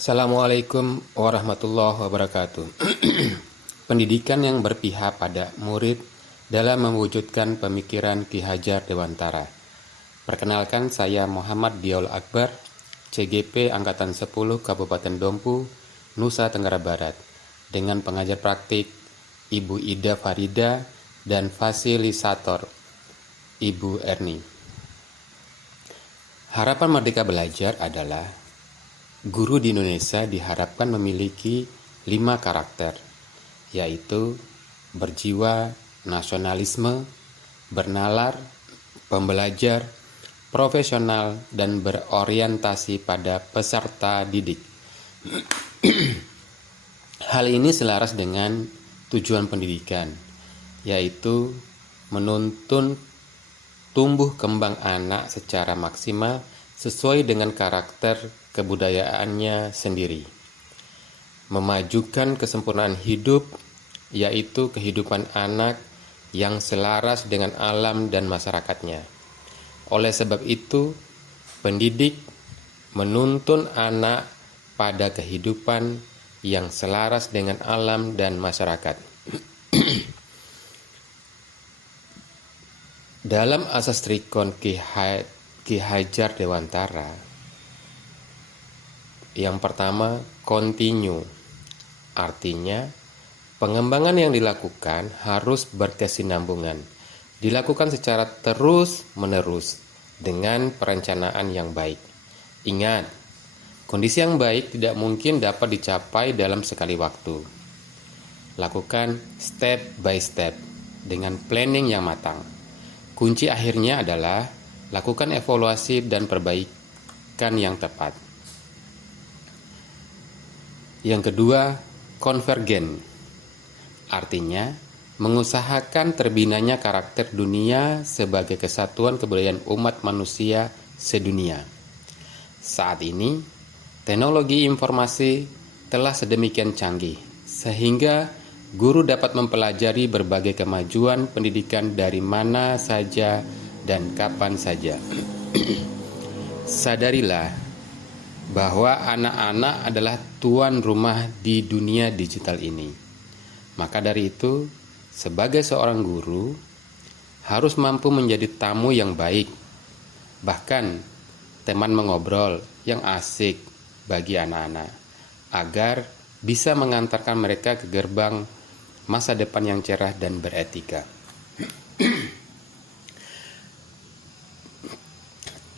Assalamualaikum warahmatullahi wabarakatuh. Pendidikan yang berpihak pada murid dalam mewujudkan pemikiran Ki Hajar Dewantara. Perkenalkan, saya Muhammad Diaul Akbar, CGP Angkatan 10 Kabupaten Dompu, Nusa Tenggara Barat, dengan pengajar praktik Ibu Ida Farida dan fasilitator Ibu Erni. Harapan Merdeka Belajar adalah guru di Indonesia diharapkan memiliki 5 karakter, yaitu berjiwa nasionalisme, bernalar, pembelajar, profesional, dan berorientasi pada peserta didik. Hal ini selaras dengan tujuan pendidikan, yaitu menuntun tumbuh kembang anak secara maksimal sesuai dengan karakter kebudayaannya sendiri, memajukan kesempurnaan hidup, yaitu kehidupan anak yang selaras dengan alam dan masyarakatnya. Oleh sebab itu, pendidik menuntun anak pada kehidupan yang selaras dengan alam dan masyarakat. Dalam asas Trikon Ki Hajar Dewantara, yang pertama, continue. Artinya, pengembangan yang dilakukan harus berkesinambungan, dilakukan secara terus-menerus dengan perencanaan yang baik. Ingat, kondisi yang baik tidak mungkin dapat dicapai dalam sekali waktu. Lakukan step by step dengan planning yang matang. Kunci akhirnya adalah lakukan evaluasi dan perbaikan yang tepat. Yang kedua, konvergen. Artinya, mengusahakan terbinanya karakter dunia sebagai kesatuan kebudayaan umat manusia sedunia. Saat ini, teknologi informasi telah sedemikian canggih, sehingga guru dapat mempelajari berbagai kemajuan pendidikan dari mana saja dan kapan saja. Sadarilah bahwa anak-anak adalah tuan rumah di dunia digital ini. Maka dari itu, sebagai seorang guru, harus mampu menjadi tamu yang baik, bahkan teman mengobrol yang asik bagi anak-anak, agar bisa mengantarkan mereka ke gerbang masa depan yang cerah dan beretika.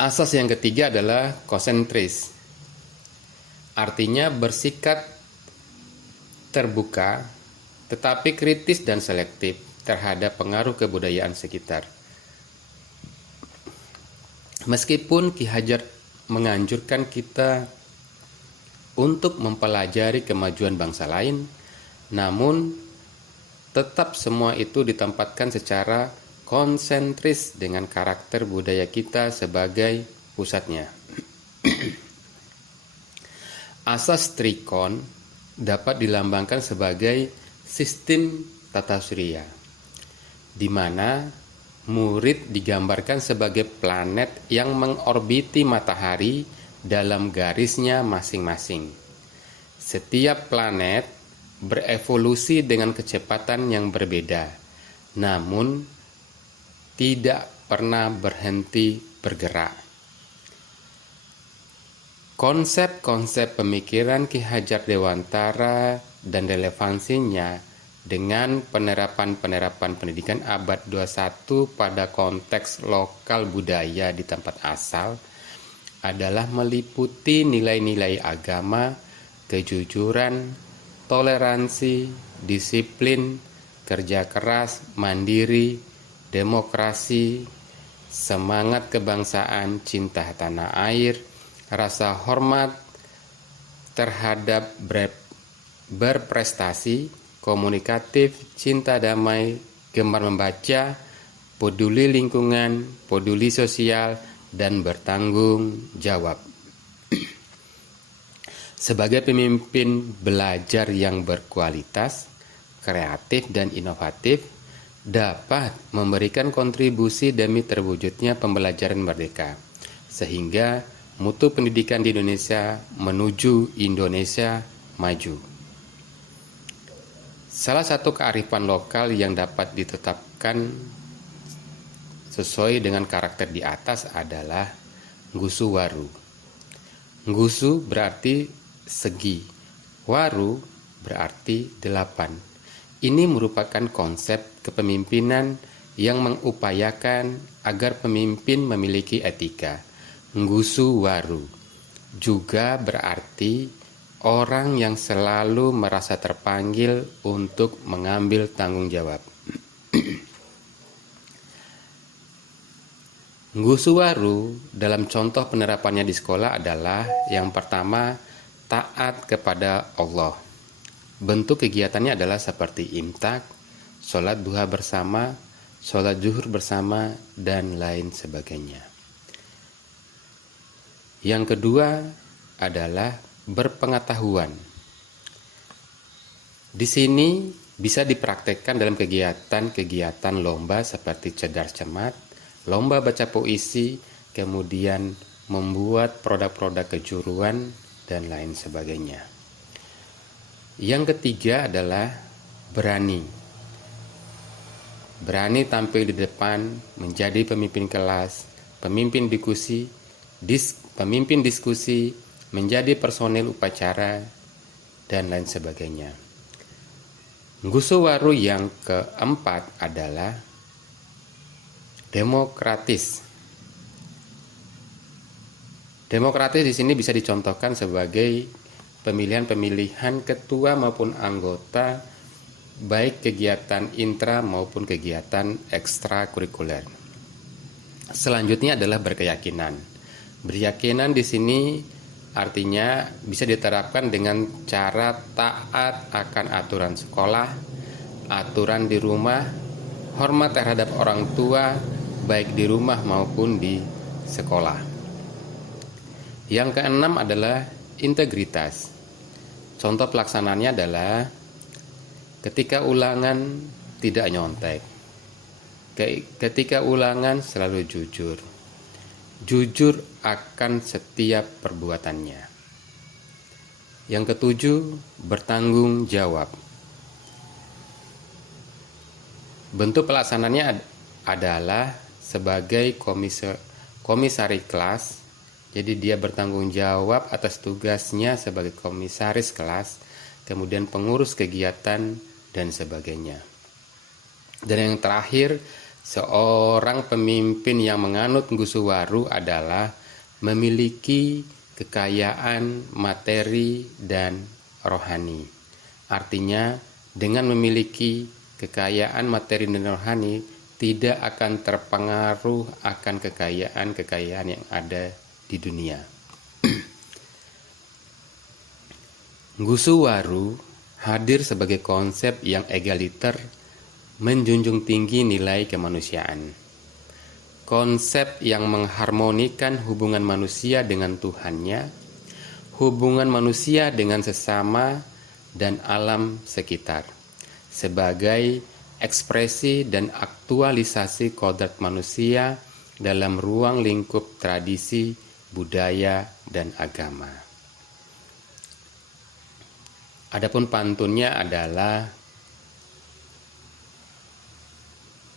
Asas yang ketiga adalah konsentris. Artinya bersikap terbuka tetapi kritis dan selektif terhadap pengaruh kebudayaan sekitar. Meskipun Ki Hajar menganjurkan kita untuk mempelajari kemajuan bangsa lain, namun tetap semua itu ditempatkan secara konsentris dengan karakter budaya kita sebagai pusatnya. Asas Trikon dapat dilambangkan sebagai sistem tata surya, di mana murid digambarkan sebagai planet yang mengorbiti matahari dalam garisnya masing-masing. Setiap planet berevolusi dengan kecepatan yang berbeda, namun tidak pernah berhenti bergerak. Konsep-konsep pemikiran Ki Hajar Dewantara dan relevansinya dengan penerapan pendidikan abad 21 pada konteks lokal budaya di tempat asal adalah meliputi nilai-nilai agama, kejujuran, toleransi, disiplin, kerja keras, mandiri, demokrasi, semangat kebangsaan, cinta tanah air, rasa hormat terhadap berprestasi, komunikatif, cinta damai, gemar membaca, peduli lingkungan, peduli sosial, dan bertanggung jawab. Sebagai pemimpin belajar yang berkualitas, kreatif, dan inovatif, dapat memberikan kontribusi demi terwujudnya pembelajaran merdeka, sehingga mutu pendidikan di Indonesia menuju Indonesia maju. Salah satu kearifan lokal yang dapat ditetapkan sesuai dengan karakter di atas adalah Nggusu Waru. Nggusu berarti segi, waru berarti 8. Ini merupakan konsep kepemimpinan yang mengupayakan agar pemimpin memiliki etika. Nggusu Waru juga berarti orang yang selalu merasa terpanggil untuk mengambil tanggung jawab. Nggusu Waru dalam contoh penerapannya di sekolah adalah yang pertama, taat kepada Allah. Bentuk kegiatannya adalah seperti imtak, sholat duha bersama, sholat zuhur bersama, dan lain sebagainya. Yang kedua adalah berpengetahuan. Di sini bisa dipraktekkan dalam kegiatan-kegiatan lomba seperti cerdas cermat, lomba baca puisi, kemudian membuat produk-produk kejuruan, dan lain sebagainya. Yang ketiga adalah berani. Berani tampil di depan, menjadi pemimpin kelas, pemimpin diskusi, menjadi personel upacara, dan lain sebagainya. Nggusu Waru yang keempat adalah demokratis. Demokratis di sini bisa dicontohkan sebagai pemilihan ketua maupun anggota, baik kegiatan intra maupun kegiatan ekstrakurikuler. Selanjutnya adalah berkeyakinan. Berkeyakinan di sini artinya bisa diterapkan dengan cara taat akan aturan sekolah, aturan di rumah, hormat terhadap orang tua, baik di rumah maupun di sekolah. Yang keenam adalah integritas. Contoh pelaksanaannya adalah ketika ulangan tidak nyontek, ketika ulangan selalu jujur akan setiap perbuatannya. Yang ketujuh, bertanggung jawab. Bentuk pelaksanaannya adalah sebagai komisaris kelas. Jadi dia bertanggung jawab atas tugasnya sebagai komisaris kelas, kemudian pengurus kegiatan, dan sebagainya. Dan yang terakhir, seorang pemimpin yang menganut Nggusu Waru adalah memiliki kekayaan materi dan rohani. Artinya, dengan memiliki kekayaan materi dan rohani, tidak akan terpengaruh akan kekayaan yang ada di dunia. Nggusu Waru hadir sebagai konsep yang egaliter, menjunjung tinggi nilai kemanusiaan. Konsep yang mengharmonikan hubungan manusia dengan Tuhannya, hubungan manusia dengan sesama dan alam sekitar, sebagai ekspresi dan aktualisasi kodrat manusia dalam ruang lingkup tradisi, budaya, dan agama. Adapun pantunnya adalah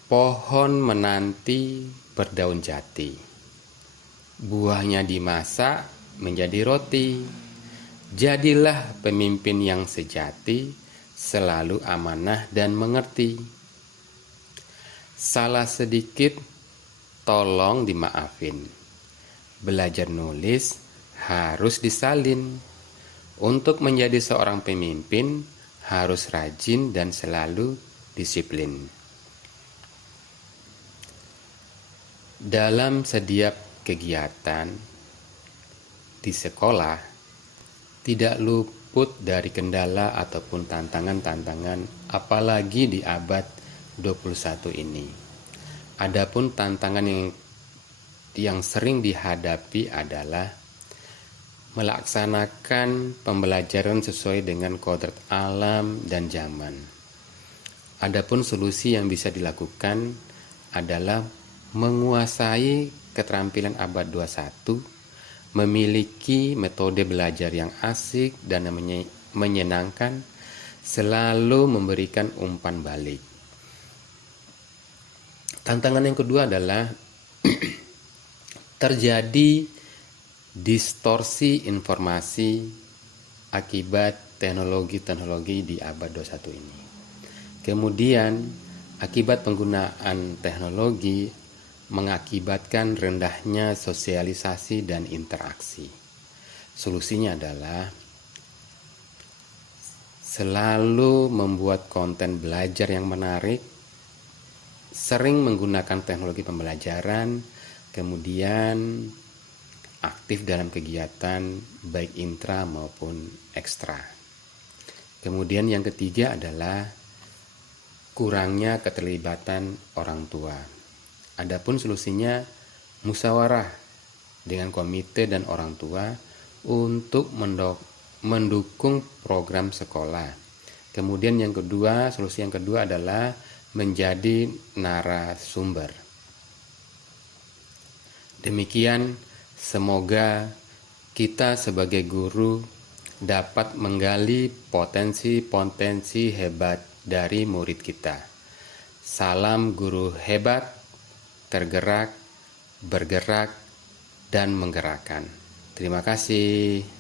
pohon menanti berdaun jati, buahnya dimasak menjadi roti. Jadilah pemimpin yang sejati, selalu amanah dan mengerti. Salah sedikit tolong dimaafin. Belajar nulis harus disalin. Untuk menjadi seorang pemimpin harus rajin dan selalu disiplin. Dalam setiap kegiatan di sekolah tidak luput dari kendala ataupun tantangan-tantangan, apalagi di abad 21 ini. Adapun tantangan yang sering dihadapi adalah melaksanakan pembelajaran sesuai dengan kodrat alam dan zaman. Adapun solusi yang bisa dilakukan adalah menguasai keterampilan abad 21, memiliki metode belajar yang asik dan menyenangkan, selalu memberikan umpan balik. Tantangan yang kedua adalah terjadi distorsi informasi akibat teknologi-teknologi di abad 21 ini. Kemudian, akibat penggunaan teknologi mengakibatkan rendahnya sosialisasi dan interaksi. Solusinya adalah selalu membuat konten belajar yang menarik, sering menggunakan teknologi pembelajaran, kemudian aktif dalam kegiatan baik intra maupun ekstra. Kemudian yang ketiga adalah kurangnya keterlibatan orang tua. Adapun solusinya musyawarah dengan komite dan orang tua untuk mendukung program sekolah. Kemudian solusi yang kedua adalah menjadi narasumber. Demikian, semoga kita sebagai guru dapat menggali potensi-potensi hebat dari murid kita. Salam guru hebat, tergerak, bergerak, dan menggerakkan. Terima kasih.